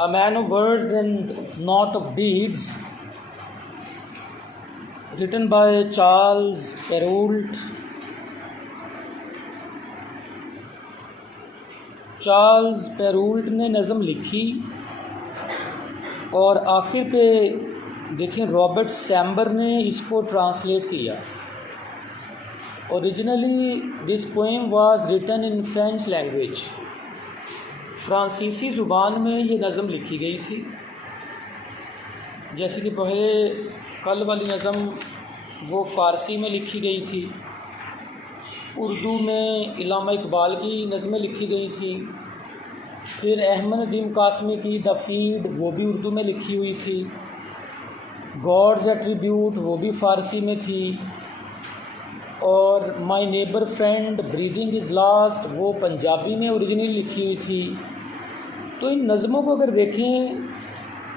A Man of Words and Not of Deeds, written by Charles Perrault. Charles Perrault ने नज़म लिखी और आखिर पे देखें रॉबर्ट सैम्बर ने इसको ट्रांसलेट किया। Originally this poem was written in French language. फ्रांसीसी ज़ुबान में ये नज़म लिखी गई थी। जैसे कि पहले कल वाली नज़म वो फ़ारसी में लिखी गई थी, उर्दू में इल्लामा इकबाल की नज़में लिखी गई थी, फिर अहमद नदीम कासमी की द फीड वो भी उर्दू में लिखी हुई थी, गॉड्स एट्रीब्यूट वो भी फ़ारसी में थी, और my neighbour friend breathing is last वो पंजाबी में ओरिजिनली लिखी हुई थी। तो इन नज़मों को अगर देखें,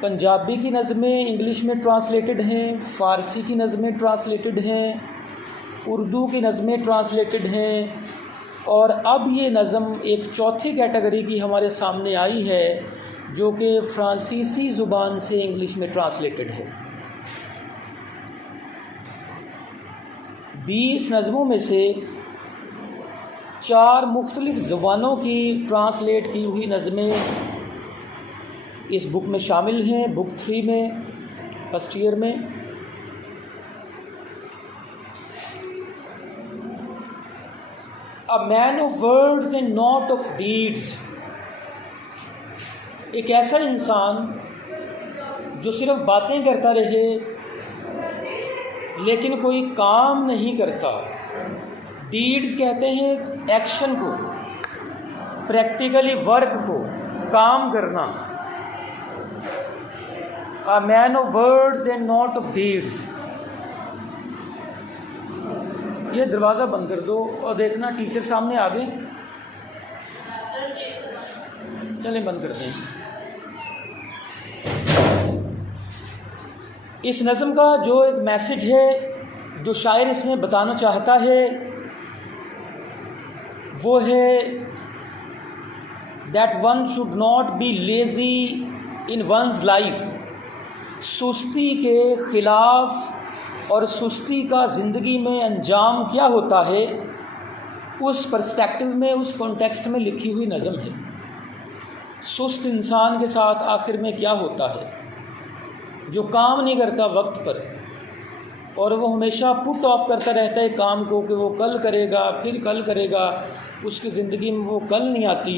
पंजाबी की नज़में इंग्लिश में ट्रांसलेटेड हैं, फ़ारसी की नज़में ट्रांसलेटेड हैं, उर्दू की नज़में ट्रांसलेटेड हैं, और अब ये नज़म एक चौथी कैटेगरी की हमारे सामने आई है जो कि फ्रांसीसी ज़ुबान से इंग्लिश में ट्रांसलेटेड है। 20 नज़मों में से 4 मुख्तलिफ़ ज़ुबानों की ट्रांसलेट की हुई नज़में इस बुक में शामिल हैं, बुक 3 में, फर्स्ट ईयर में। A man of words and not of deeds, एक ऐसा इंसान जो सिर्फ बातें करता रहे लेकिन कोई काम नहीं करता। डीड्स कहते हैं एक्शन को, प्रैक्टिकली वर्क को, काम करना। A man of words and not of deeds। ये दरवाज़ा बंद कर दो और देखना टीचर सामने आ गए। चलें बंद कर दें। इस नज़म का जो एक मैसेज है, जो शायर इसमें बताना चाहता है, वो है that one should not be lazy in one's life. सुस्ती के ख़िलाफ़ और सुस्ती का ज़िंदगी में अंजाम क्या होता है, उस पर्सपेक्टिव में, उस कॉन्टेक्स्ट में लिखी हुई नज़म है। सुस्त इंसान के साथ आखिर में क्या होता है, जो काम नहीं करता वक्त पर, और वो हमेशा पुट ऑफ करता रहता है काम को कि वो कल करेगा, फिर कल करेगा। उसकी ज़िंदगी में वो कल नहीं आती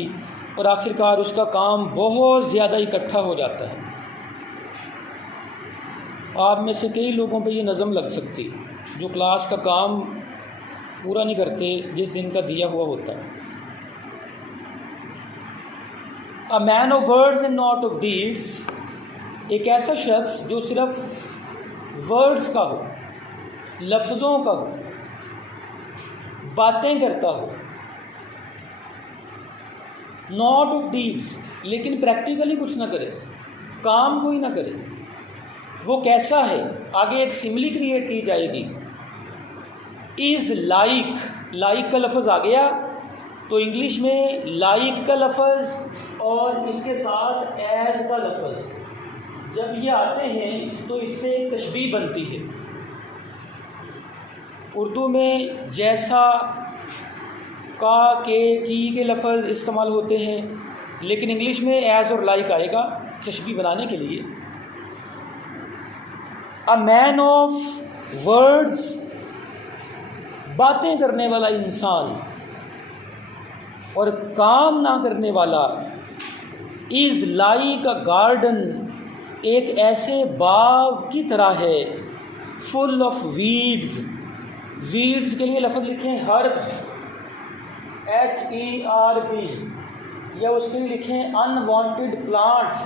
और आखिरकार उसका काम बहुत ज़्यादा इकट्ठा हो जाता है। आप में से कई लोगों पे ये नज़म लग सकती, जो क्लास का काम पूरा नहीं करते जिस दिन का दिया हुआ होता है। A man of words and not of deeds, एक ऐसा शख्स जो सिर्फ वर्ड्स का हो, लफ्ज़ों का हो, बातें करता हो, नॉट ऑफ डीड्स, लेकिन प्रैक्टिकली कुछ ना करे, काम कोई ना करे। वो कैसा है, आगे एक सिमिली क्रिएट की जाएगी। इज़ लाइक, लाइक का लफ्ज़ आ गया तो इंग्लिश में लाइक का लफ्ज़ और इसके साथ एज का लफ्ज़ जब ये आते हैं तो इससे एक तशबीह बनती है। उर्दू में जैसा, का, के लफ्ज़ इस्तेमाल होते हैं, लेकिन इंग्लिश में एज और लाइक आएगा तशबीह बनाने के लिए। अ मैन ऑफ वर्ड्स, बातें करने वाला इंसान और काम ना करने वाला। इज़ लाइक अ गार्डन, एक ऐसे बाग की तरह है, फुल ऑफ वीड्स। वीड्स के लिए लफ्ज़ लिखें हर्ब्स, HERB, या उसके लिए लिखें अनवांटेड प्लांट्स,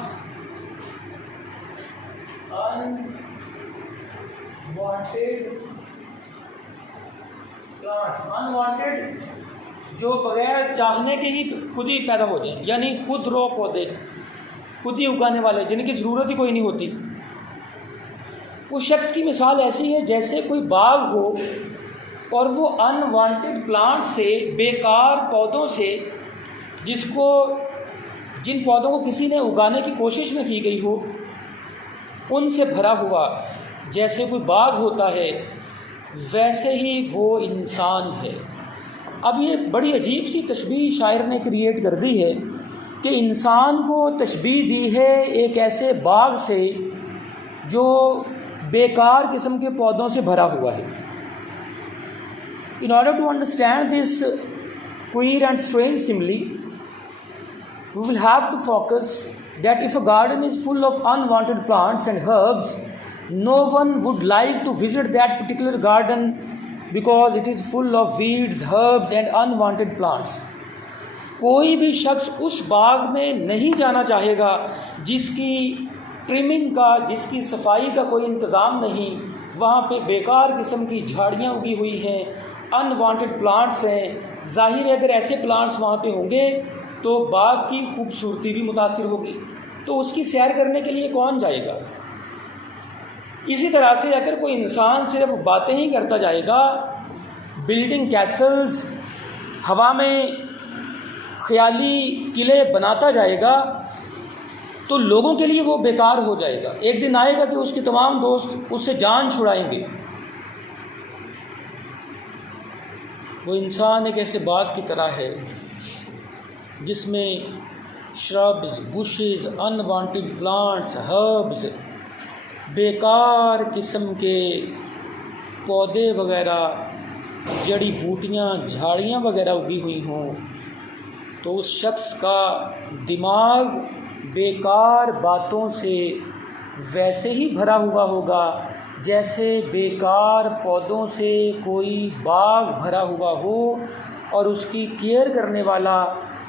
अनवांटेड जो बगैर चाहने के ही खुद ही पैदा हो जाए, यानी खुद रो पौधे, खुद ही उगाने वाले, जिनकी ज़रूरत ही कोई नहीं होती। उस शख्स की मिसाल ऐसी है जैसे कोई बाग हो और वो अनवांटेड प्लांट से, बेकार पौधों से, जिसको जिन पौधों को किसी ने उगाने की कोशिश न की गई हो, उनसे भरा हुआ जैसे कोई बाग होता है, वैसे ही वो इंसान है। अब ये बड़ी अजीब सी तशबीह शायर ने क्रिएट कर दी है कि इंसान को तशबीह दी है एक ऐसे बाग से जो बेकार किस्म के पौधों से भरा हुआ है। In order to understand this queer and strange simile, we will have to focus that if a garden is full of unwanted plants and herbs, no one would like to visit that particular garden because it is full of weeds, herbs and unwanted plants. कोई भी शख्स उस बाग में नहीं जाना चाहेगा जिसकी trimming का, जिसकी सफाई का कोई इंतज़ाम नहीं, वहाँ पे बेकार किस्म की झाड़ियाँ उगी हुई हैं, अनवांटेड प्लांट्स हैं। ज़ाहिर है अगर ऐसे प्लांट्स वहाँ पे होंगे तो बाग की खूबसूरती भी मुतासिर होगी, तो उसकी सैर करने के लिए कौन जाएगा। इसी तरह से अगर कोई इंसान सिर्फ बातें ही करता जाएगा, बिल्डिंग कैसल्स, हवा में ख्याली किले बनाता जाएगा, तो लोगों के लिए वो बेकार हो जाएगा। एक दिन आएगा कि उसके तमाम दोस्त उससे जान छुड़ाएंगे। वो इंसान एक ऐसे बाग की तरह है जिसमें shrubs, bushes, unwanted plants, herbs, बेकार किस्म के पौधे वगैरह, जड़ी बूटियाँ, झाड़ियाँ वगैरह उगी हुई हों, तो उस शख्स का दिमाग बेकार बातों से वैसे ही भरा हुआ होगा जैसे बेकार पौधों से कोई बाग भरा हुआ हो और उसकी केयर करने वाला,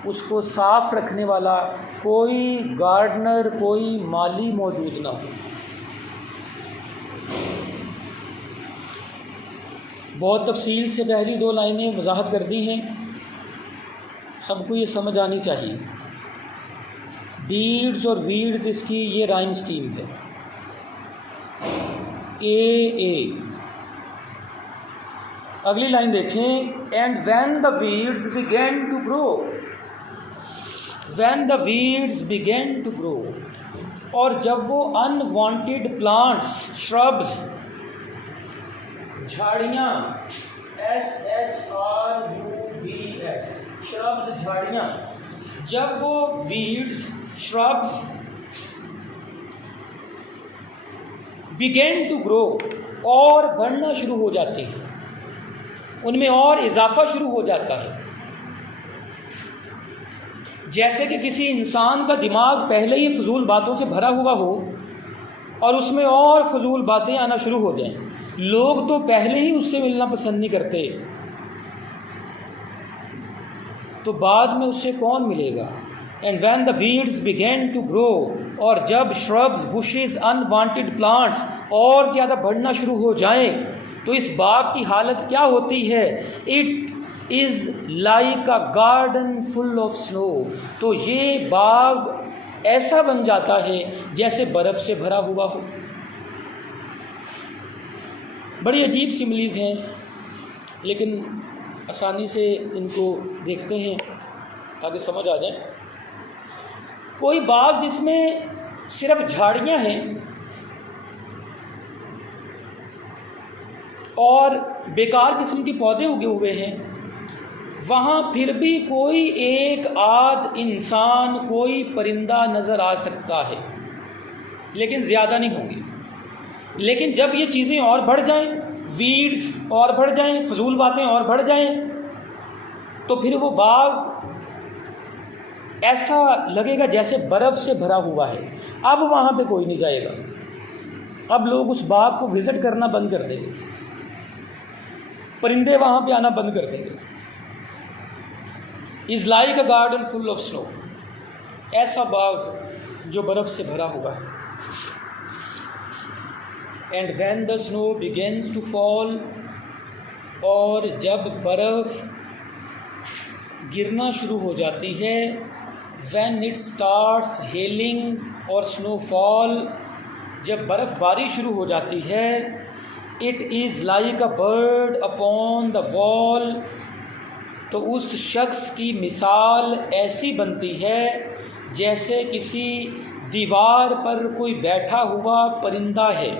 उसको साफ़ रखने वाला कोई गार्डनर, कोई माली मौजूद ना हो। बहुत तफसील से पहली 2 लाइनें वजाहत कर दी हैं, सबको ये समझ आनी चाहिए। डीड्स और वीड्स इसकी ये राइम स्कीम है। ए अगली लाइन देखें, and when the weeds begin to grow, when the weeds begin to grow, और जब वो अनवांटेड प्लांट्स, श्रब्स, झाड़ियाँ, SHRUBS, श्रब्स, झाड़ियाँ, जब वो weeds, shrubs begin to grow, और बढ़ना शुरू हो जाते हैं, उनमें और इजाफा शुरू हो जाता है। जैसे कि किसी इंसान का दिमाग पहले ही फजूल बातों से भरा हुआ हो और उसमें और फजूल बातें आना शुरू हो जाएं। लोग तो पहले ही उससे मिलना पसंद नहीं करते, तो बाद में उससे कौन मिलेगा। And when the weeds begin to grow, और जब श्रब्स, बुशेस, अनवांटेड प्लांट्स और ज़्यादा बढ़ना शुरू हो जाएं, तो इस बाग की हालत क्या होती है। It is like a garden full of snow, तो ये बाग ऐसा बन जाता है जैसे बर्फ़ से भरा हुआ हो। बड़ी अजीब सिमिलीज़ हैं, लेकिन आसानी से इनको देखते हैं ताकि समझ आ जाए। कोई बाग जिसमें सिर्फ झाड़ियाँ हैं और बेकार किस्म के पौधे उगे हुए हैं, वहाँ फिर भी कोई एक आध इंसान, कोई परिंदा नज़र आ सकता है, लेकिन ज़्यादा नहीं होंगे। लेकिन जब ये चीज़ें और बढ़ जाएं, वीड्स और बढ़ जाएं, फजूल बातें और बढ़ जाएं, तो फिर वो बाग ऐसा लगेगा जैसे बर्फ़ से भरा हुआ है। अब वहाँ पे कोई नहीं जाएगा, अब लोग उस बाग को विज़िट करना बंद कर देंगे, परिंदे वहाँ पे आना बंद कर देंगे। Is like a garden full of snow, ऐसा बाग जो बर्फ़ से भरा हुआ है। And when the snow begins to fall, और जब बर्फ़ गिरना शुरू हो जाती है, व्हेन इट स्टार्ट्स हेलिंग और स्नोफॉल, जब बर्फ़बारी शुरू हो जाती है, it is like a bird upon the wall, तो उस शख्स की मिसाल ऐसी बनती है जैसे किसी दीवार पर कोई बैठा हुआ परिंदा है।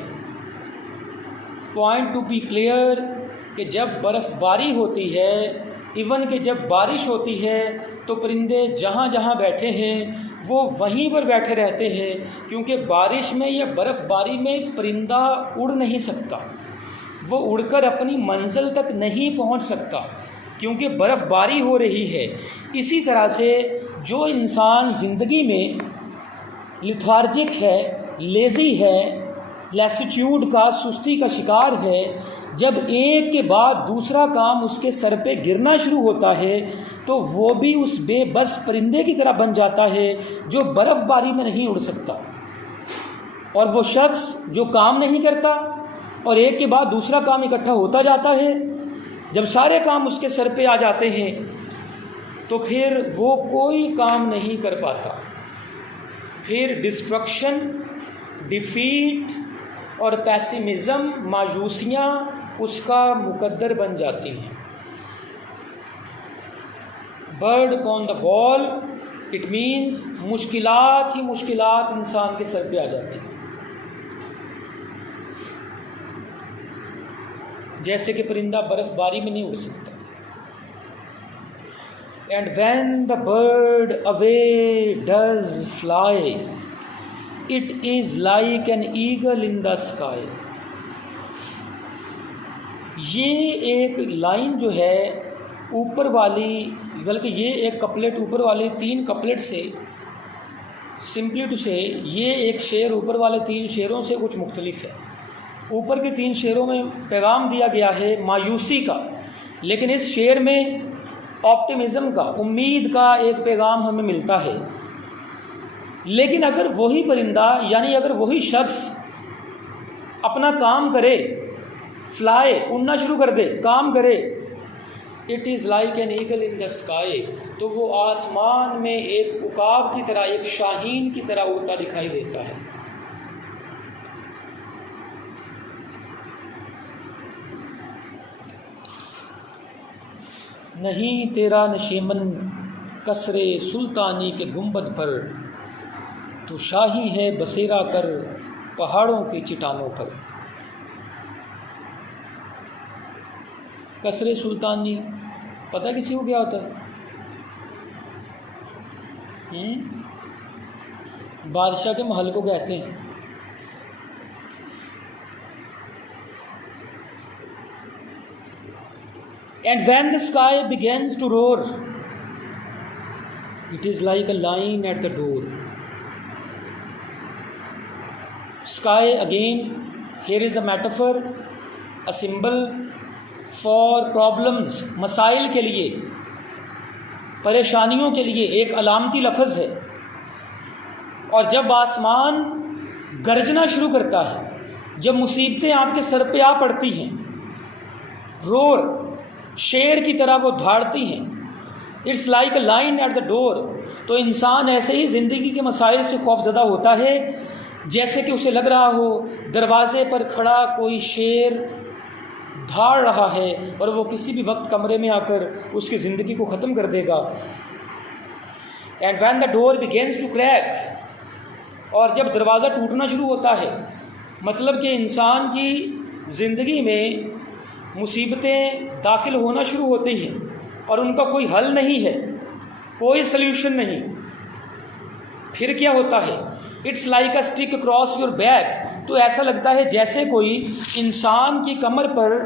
पॉइंट टू बी क्लियर कि जब बर्फ़बारी होती है, इवन कि जब बारिश होती है, तो परिंदे जहाँ जहाँ बैठे हैं वो वहीं पर बैठे रहते हैं, क्योंकि बारिश में या बर्फ़बारी में परिंदा उड़ नहीं सकता, वो उड़कर अपनी मंजिल तक नहीं पहुंच सकता, क्योंकि बर्फ़बारी हो रही है। इसी तरह से जो इंसान ज़िंदगी में लिथार्जिक है, लेज़ी है, लैसिट्यूड का, सुस्ती का शिकार है, जब एक के बाद दूसरा काम उसके सर पे गिरना शुरू होता है तो वो भी उस बेबस परिंदे की तरह बन जाता है जो बर्फ़बारी में नहीं उड़ सकता। और वो शख्स जो काम नहीं करता और एक के बाद दूसरा काम इकट्ठा होता जाता है, जब सारे काम उसके सर पे आ जाते हैं तो फिर वो कोई काम नहीं कर पाता। फिर डिस्ट्रक्शन, डिफीट और पैसिमिज़म, मायूसियाँ उसका मुकद्दर बन जाती हैं। Bird upon the wall, it means मुश्किलात ही मुश्किलात इंसान के सर पे आ जाती हैं। जैसे कि परिंदा बर्फ़बारी में नहीं उड़ सकता। And when the bird away does fly, it is like an eagle in the sky. ये एक लाइन जो है ऊपर वाली, बल्कि ये एक कपलेट ऊपर वाले 3 कपलेट से, सिंपली टू से ये एक शेर ऊपर वाले 3 शेरों से कुछ मुख्तलिफ है। ऊपर के 3 शेरों में पैगाम दिया गया है मायूसी का, लेकिन इस शेर में ऑप्टिमिज़म का, उम्मीद का एक पैगाम हमें मिलता है। लेकिन अगर वही परिंदा, यानी अगर वही शख्स अपना काम करे, फ्लाई, उड़ना शुरू कर दे, काम करे, it is like an eagle in the sky, तो वो आसमान में एक उकाब की तरह, एक शाहीन की तरह उड़ता दिखाई देता है। नहीं तेरा नशीमन कसरे सुल्तानी के गुंबद पर, तो शाही है बसेरा कर पहाड़ों की चट्टानों पर। कसरे सुल्तानी पता किसी को क्या होता है? बादशाह के महल को कहते हैं। And when the sky begins to roar, it is like a lion at the door. Sky again, here is a metaphor, a symbol for problems, मसाइल के लिए, परेशानियों के लिए एक अलामती लफ्ज़ है। और जब आसमान गरजना शुरू करता है, जब मुसीबतें आपके सर पे आ पड़ती हैं, रोर, शेर की तरह वो धाड़ती हैं, it's like a line at the door, तो इंसान ऐसे ही ज़िंदगी के मसाइल से खौफज़दा होता है जैसे कि उसे लग रहा हो दरवाज़े पर खड़ा कोई शेर धाड़ रहा है और वो किसी भी वक्त कमरे में आकर उसकी ज़िंदगी को ख़त्म कर देगा। And when the door begins to crack, और जब दरवाज़ा टूटना शुरू होता है, मतलब कि इंसान की ज़िंदगी में मुसीबतें दाखिल होना शुरू होती हैं और उनका कोई हल नहीं है, कोई सल्यूशन नहीं, फिर क्या होता है? It's like a stick cross your back, तो ऐसा लगता है जैसे कोई इंसान की कमर पर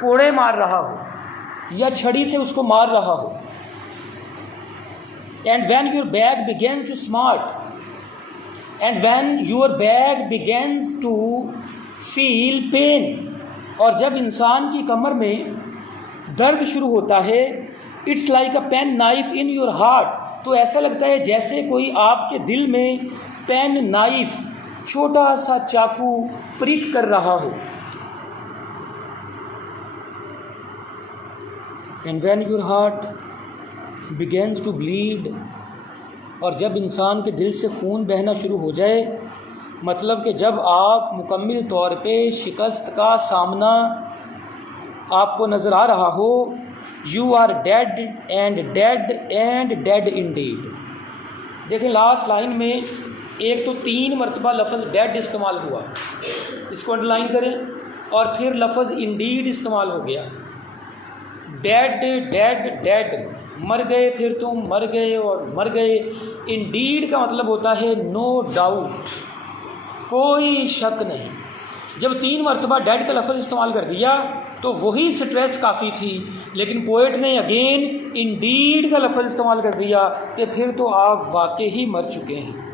कोड़े मार रहा हो या छड़ी से उसको मार रहा हो। And when your back begin to smart, and when your back begins to feel pain, और जब इंसान की कमर में दर्द शुरू होता है, it's like a penknife in your heart, तो ऐसा लगता है जैसे कोई आपके दिल में पेन नाइफ, छोटा सा चाकू प्रिक कर रहा हो। And when your heart begins to bleed, और जब इंसान के दिल से खून बहना शुरू हो जाए, मतलब कि जब आप मुकम्मल तौर पे शिकस्त का सामना आपको नज़र आ रहा हो, you are dead and dead and dead indeed, देखें लास्ट लाइन में एक तो 3 मरतबा लफ्ज़ डेड इस्तेमाल हुआ, इसको अंडरलाइन करें, और फिर लफ्ज़ इंडीड इस्तेमाल हो गया। डेड डेड डेड, मर गए, फिर तुम मर गए और मर गए। इंडीड का मतलब होता है नो डाउट, कोई शक नहीं। जब 3 मरतबा डेड का लफ्ज़ इस्तेमाल कर दिया तो वही स्ट्रेस काफ़ी थी, लेकिन पोएट ने अगेन इंडीड का लफ्ज़ इस्तेमाल कर दिया कि फिर तो आप वाकई ही मर चुके हैं।